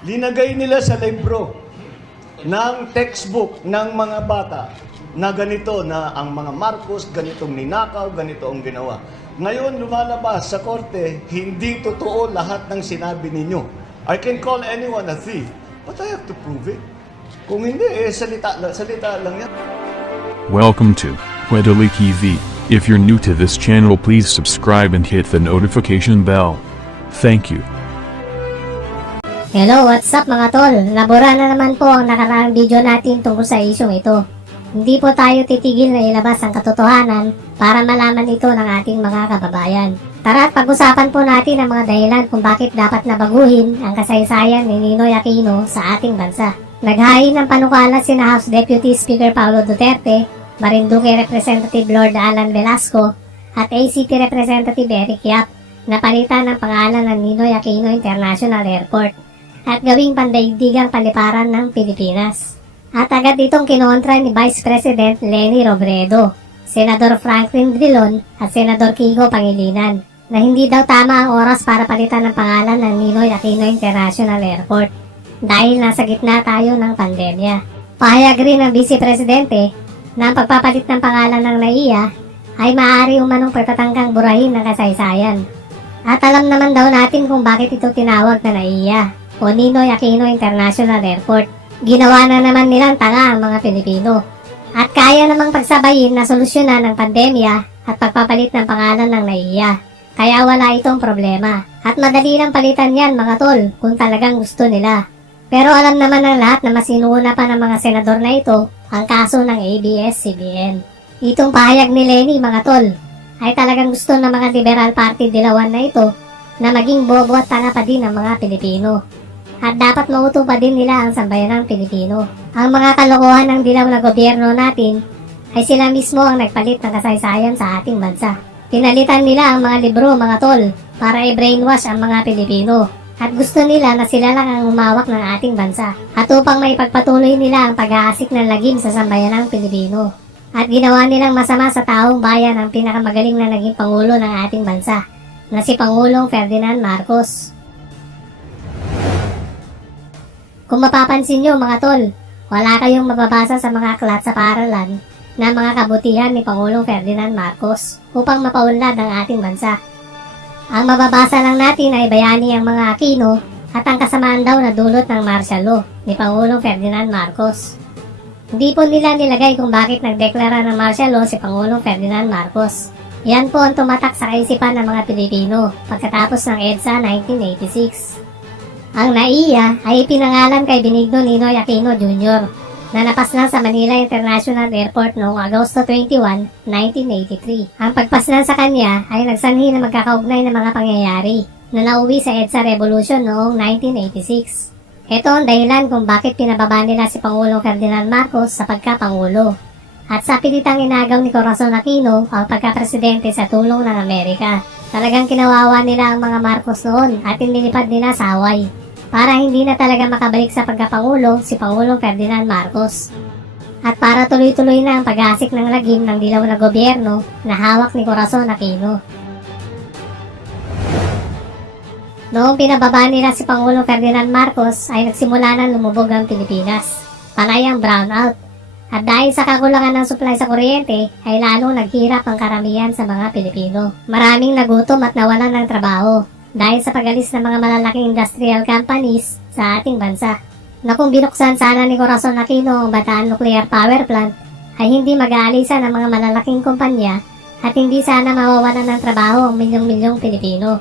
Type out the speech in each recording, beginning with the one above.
Linagay nila sa libro ng textbook ng mga bata na ganito na ang mga Marcos, ganitong ninakaw, ganito ang ginawa. Ngayon lumalabas sa korte, hindi totoo lahat ng sinabi ninyo. I can call anyone a thief, but I have to prove it. Kung hindi, salita lang yan. Welcome to Kwedali TV. If you're new to this channel, please subscribe and hit the notification bell. Thank you. Hello, what's up mga tol? Labora na naman po ang nakaraang video natin tungkol sa isyong ito. Hindi po tayo titigil na ilabas ang katotohanan para malaman ito ng ating mga kababayan. Tara at pag-usapan po natin ang mga dahilan kung bakit dapat nabaguhin ang kasaysayan ni Ninoy Aquino sa ating bansa. Naghain ng panukala sina House Deputy Speaker Paulo Duterte, Marinduque Representative Lord Alan Velasco at ACT Representative Eric Yap na palitan ng pangalan ng Ninoy Aquino International Airport at gawing pandaigdigang paliparan ng Pilipinas. At agad itong kinontra ni Vice President Leni Robredo, Senador Franklin Drilon at Senador Kiko Pangilinan na hindi daw tama ang oras para palitan ng pangalan ng Ninoy Aquino International Airport dahil nasa gitna tayo ng pandemya. Pahayag rin ng Vice Presidente na ang pagpapalit ng pangalan ng NAIA ay maaari umanong pagtatangkang burahin ng kasaysayan. At alam naman daw natin kung bakit ito tinawag na NAIA o Ninoy Aquino International Airport. Ginawa na naman nilang tanga ang mga Pilipino. At kaya namang pagsabayin na solusyonan ng pandemya at pagpapalit ng pangalan ng NAIA. Kaya wala itong problema. At madali lang palitan yan mga tol kung talagang gusto nila. Pero alam naman ng lahat na mas inuuna pa ng mga senador na ito ang kaso ng ABS-CBN. Itong pahayag ni Leni mga tol ay talagang gusto ng mga Liberal Party dilawan na ito na maging bobo at tanga pa din ang mga Pilipino. At dapat mauto pa din nila ang sambayanang Pilipino. Ang mga kalokohan ng dilaw na gobyerno natin ay sila mismo ang nagpalit ng kasaysayan sa ating bansa. Pinalitan nila ang mga libro mga tol para i-brainwash ang mga Pilipino. At gusto nila na sila lang ang umawak ng ating bansa. At upang maipagpatuloy nila ang pag-aasik ng lagim sa sambayanang Pilipino. At ginawa nilang masama sa taong bayan ang pinakamagaling na naging Pangulo ng ating bansa na si Pangulong Ferdinand Marcos. Kung mapapansin nyo mga tol, wala kayong mababasa sa mga aklat sa paaralan na mga kabutihan ni Pangulong Ferdinand Marcos upang mapaunlad ang ating bansa. Ang mababasa lang natin ay bayani ang mga Aquino at ang kasamaan daw na dulot ng martial law ni Pangulong Ferdinand Marcos. Hindi po nila nilagay kung bakit nagdeklara ng martial law si Pangulong Ferdinand Marcos. Yan po ang tumatak sa kaisipan ng mga Pilipino pagkatapos ng EDSA 1986. Ang NAIA ay ipinangalan kay Benigno Ninoy Aquino Jr. na napaslang sa Manila International Airport noong Agosto 21, 1983. Ang pagpaslang sa kanya ay nagsanhi na magkakaugnay ng mga pangyayari na nauwi sa EDSA Revolution noong 1986. Ito ang dahilan kung bakit pinababa nila si Pangulong Ferdinand Marcos sa pagkapangulo. At sa pilitang inagaw ni Corazon Aquino ang pagkapresidente sa tulong ng Amerika. Talagang kinawawa nila ang mga Marcos noon at inilipad nila sa Hawaii para hindi na talaga makabalik sa pagkapangulo si Pangulong Ferdinand Marcos. At para tuloy-tuloy na ang pag-asik ng lagim ng dilaw na gobyerno na hawak ni Corazon Aquino. Noong pinababa nila si Pangulong Ferdinand Marcos ay nagsimula na lumubog ang Pilipinas. Panay ang brownout. At dahil sa kakulangan ng supply sa kuryente, ay lalong naghirap ang karamihan sa mga Pilipino. Maraming nagutom at nawalan ng trabaho dahil sa pag-alis ng mga malalaking industrial companies sa ating bansa. Na kung binuksan sana ni Corazon Aquino ang Bataan Nuclear Power Plant, ay hindi mag-aalisan ng mga malalaking kumpanya at hindi sana mawawalan ng trabaho ang milyong-milyong Pilipino.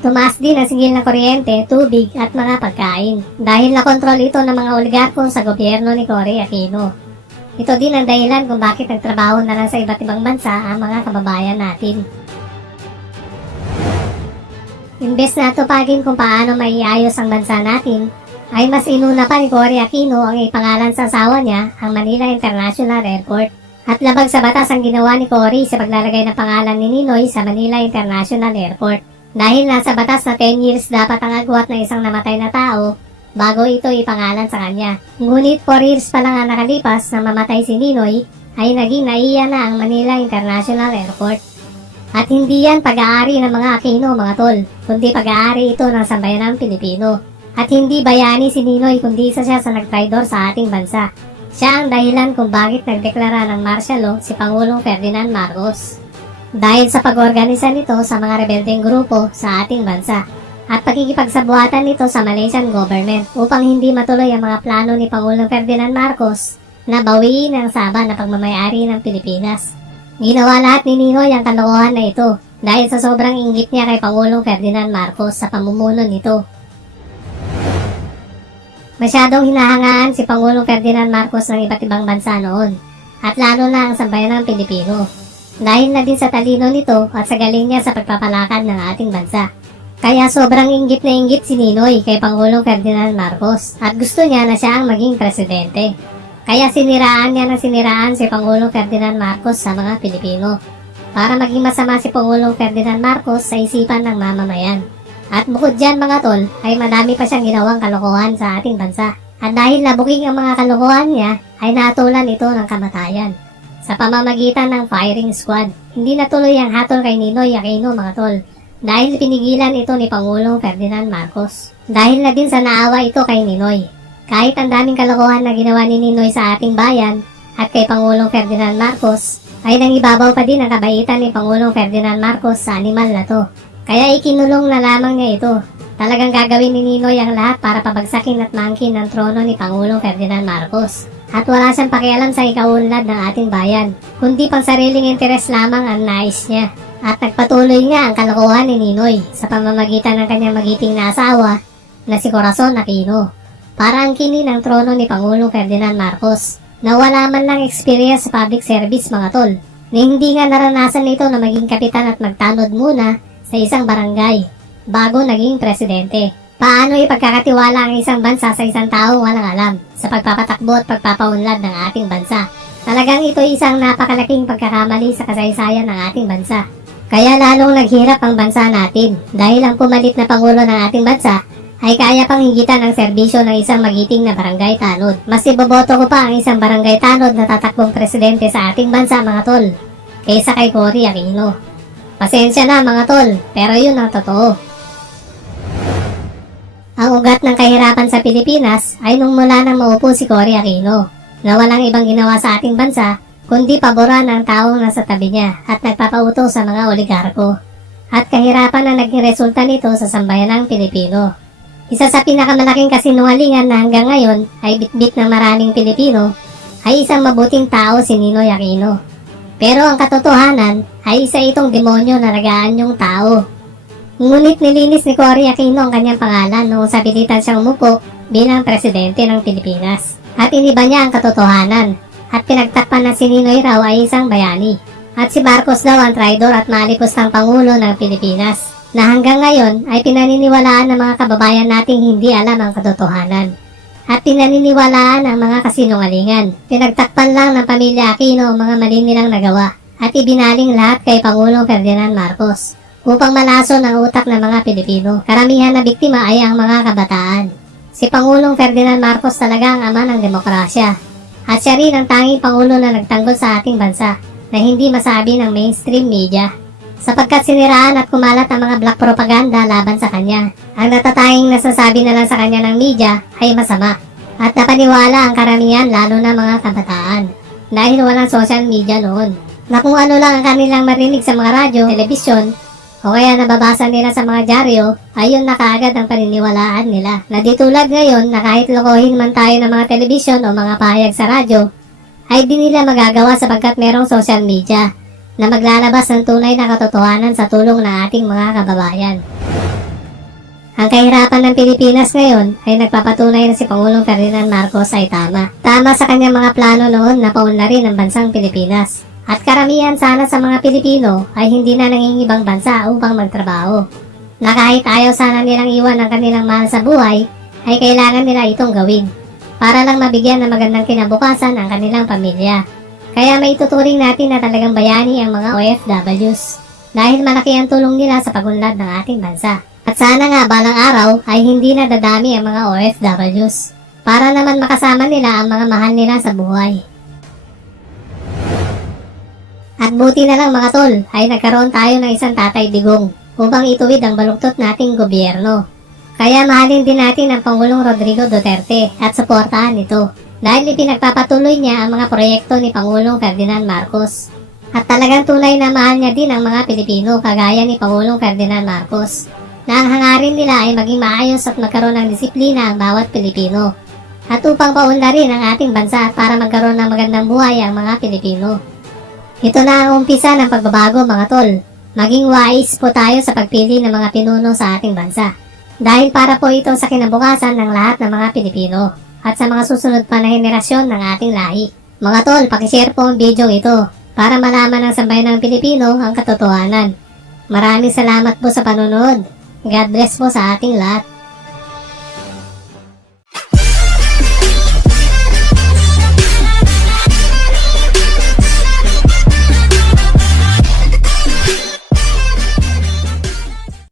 Tumaas din ang sigil ng kuryente, tubig at mga pagkain dahil nakontrol ito ng mga oligarko sa gobyerno ni Cory Aquino. Ito din ang dahilan kung bakit nagtrabaho na lang sa iba't ibang bansa ang mga kababayan natin. Imbes na tupagin kung paano maiayos ang bansa natin, ay mas inuna pa ni Cory Aquino ang ipangalan sa asawa niya ang Manila International Airport. At labag sa batas ang ginawa ni Cory sa paglalagay ng pangalan ni Ninoy sa Manila International Airport. Dahil nasa batas na 10 years dapat ang agwat ng isang namatay na tao bago ito ipangalan sa kanya. Ngunit 4 years pa lang ang nakalipas na mamatay si Ninoy ay naging NAIA na ang Manila International Airport. At hindi yan pag-aari ng mga Aquino mga tol, kundi pag-aari ito ng sambayanang Pilipino. At hindi bayani si Ninoy kundi isa siya sa nagtraidor sa ating bansa. Siya ang dahilan kung bakit nagdeklara ng martial law si Pangulong Ferdinand Marcos. Dahil sa pag-organisa nito sa mga rebeldeng grupo sa ating bansa at pagkikipagsabuatan nito sa Malaysian government upang hindi matuloy ang mga plano ni Pangulong Ferdinand Marcos na bawiin ang Sabah na pagmamayari ng Pilipinas. Ginawa lahat ni Ninoy ang kalokohan na ito dahil sa sobrang inggit niya kay Pangulong Ferdinand Marcos sa pamumuno nito. Masyadong hinahangaan si Pangulong Ferdinand Marcos ng iba't ibang bansa noon at lalo na ang sambayanang Pilipino dahil na din sa talino nito at sa galing niya sa pagpapalakad ng ating bansa. Kaya sobrang inggit na inggit si Ninoy kay Pangulong Ferdinand Marcos at gusto niya na siya ang maging presidente. Kaya siniraan niya ng siniraan si Pangulong Ferdinand Marcos sa mga Pilipino para maging masama si Pangulong Ferdinand Marcos sa isipan ng mamamayan. At bukod dyan mga tol, ay madami pa siyang ginawang kalokohan sa ating bansa. At dahil nabuking ang mga kalokohan niya, ay natulan ito ng kamatayan. Sa pamamagitan ng firing squad, hindi natuloy ang hatol kay Ninoy Aquino mga tol. Dahil pinigilan ito ni Pangulong Ferdinand Marcos. Dahil na din sa naawa ito kay Ninoy. Kahit ang daming kalokohan na ginawa ni Ninoy sa ating bayan at kay Pangulong Ferdinand Marcos, ay nangibabaw pa din ang kabaitan ni Pangulong Ferdinand Marcos sa animal na to. Kaya ikinulong na lamang niya ito. Talagang gagawin ni Ninoy ang lahat para pabagsakin at maangkin ang trono ni Pangulong Ferdinand Marcos. At wala siyang pakialam sa ikaunlad ng ating bayan, kundi pang sariling interes lamang ang nais niya. At nagpatuloy nga ang kalokohan ni Ninoy sa pamamagitan ng kanyang magiting na asawa na si Corazon Aquino para angkinin ang trono ni Pangulong Ferdinand Marcos na wala man lang experience sa public service mga tol, na hindi nga naranasan nito na maging kapitan at magtanod muna sa isang barangay bago naging presidente. Paano ipagkakatiwala ang isang bansa sa isang taong walang alam sa pagpapatakbo at pagpapaunlad ng ating bansa? Talagang ito isang napakalaking pagkakamali sa kasaysayan ng ating bansa. Kaya lalong naghirap ang bansa natin dahil ang pumalit na pangulo ng ating bansa ay kaya pang higitan ang serbisyo ng isang magiting na barangay tanod. Mas iboboto ko pa ang isang barangay tanod na tatakbong presidente sa ating bansa mga tol kaysa kay Cory Aquino. Pasensya na mga tol, pero yun ang totoo. Ang ugat ng kahirapan sa Pilipinas ay nung mula nang maupo si Cory Aquino, na walang ibang ginawa sa ating bansa, kundi paboran ang taong nasa tabi niya at nagpapauto sa mga oligarko. At kahirapan ang naging resulta nito sa sambayanang Pilipino. Isa sa pinakamalaking kasinungalingan na hanggang ngayon ay bitbit ng maraming Pilipino ay isang mabuting tao si Ninoy Aquino. Pero ang katotohanan ay isa itong demonyo na nagaanyong tao. Ngunit nilinis ni Cory Aquino ang kanyang pangalan noong sa pilitan siyang umupo bilang presidente ng Pilipinas. At iniba niya ang katotohanan at pinagtakpan na si Ninoy raw ay isang bayani. At si Marcos daw ang traidor at malipos ng Pangulo ng Pilipinas na hanggang ngayon ay pinaniniwalaan ng mga kababayan nating hindi alam ang katotohanan. At pinaniniwalaan ang mga kasinungalingan. Pinagtakpan lang ng pamilya Aquino ang mga mali nilang nagawa at ibinaling lahat kay Pangulong Ferdinand Marcos upang malason ang utak ng mga Pilipino. Karamihan na biktima ay ang mga kabataan. Si Pangulong Ferdinand Marcos talaga ang ama ng demokrasya at siya rin ang tanging Pangulo na nagtanggol sa ating bansa na hindi masabi ng mainstream media sapagkat siniraan at kumalat ang mga black propaganda laban sa kanya. Ang natatanging nasasabi na lang sa kanya ng media ay masama at napaniwala ang karamihan lalo na mga kabataan dahil walang social media noon na kung ano lang ang kanilang marinig sa mga radyo, telebisyon o kaya nababasa nila sa mga dyaryo ay yun na kaagad ang paniniwalaan nila na di tulad ngayon na kahit lokohin man tayo ng mga telebisyon o mga pahayag sa radyo ay di nila magagawa sapagkat merong social media na maglalabas ng tunay na katotohanan sa tulong ng ating mga kababayan. Ang kahirapan ng Pilipinas ngayon ay nagpapatunay na si Pangulong Ferdinand Marcos ay tama. Tama sa kanyang mga plano noon na paunlarin ang bansang Pilipinas. At karamihan sana sa mga Pilipino ay hindi na nangingibang bansa upang magtrabaho. Na kahit ayaw sana nilang iwan ang kanilang mahal sa buhay, ay kailangan nila itong gawin para lang mabigyan ng magandang kinabukasan ang kanilang pamilya. Kaya may tuturing natin na talagang bayani ang mga OFWs dahil malaki ang tulong nila sa pagunlad ng ating bansa. At sana nga balang araw ay hindi na dadami ang mga OFWs para naman makasama nila ang mga mahal nila sa buhay. At buti na lang mga tol ay nagkaroon tayo ng isang Tatay Digong upang ituwid ang baluktot nating gobyerno. Kaya mahalin din natin ang Pangulong Rodrigo Duterte at suportahan ito dahil ipinagpapatuloy niya ang mga proyekto ni Pangulong Ferdinand Marcos. At talagang tunay na mahal niya din ang mga Pilipino kagaya ni Pangulong Ferdinand Marcos na ang hangarin nila ay maging maayos at magkaroon ng disiplina ang bawat Pilipino at upang paunlarin ang ating bansa at para magkaroon ng magandang buhay ang mga Pilipino. Ito na ang umpisa ng pagbabago mga tol. Maging wise po tayo sa pagpili ng mga pinuno sa ating bansa. Dahil para po ito sa kinabukasan ng lahat ng mga Pilipino at sa mga susunod pa na henerasyon ng ating lahi. Mga tol, pakishare po ang video ito para malaman ng sambayan ng Pilipino ang katotohanan. Maraming salamat po sa panonood. God bless po sa ating lahat.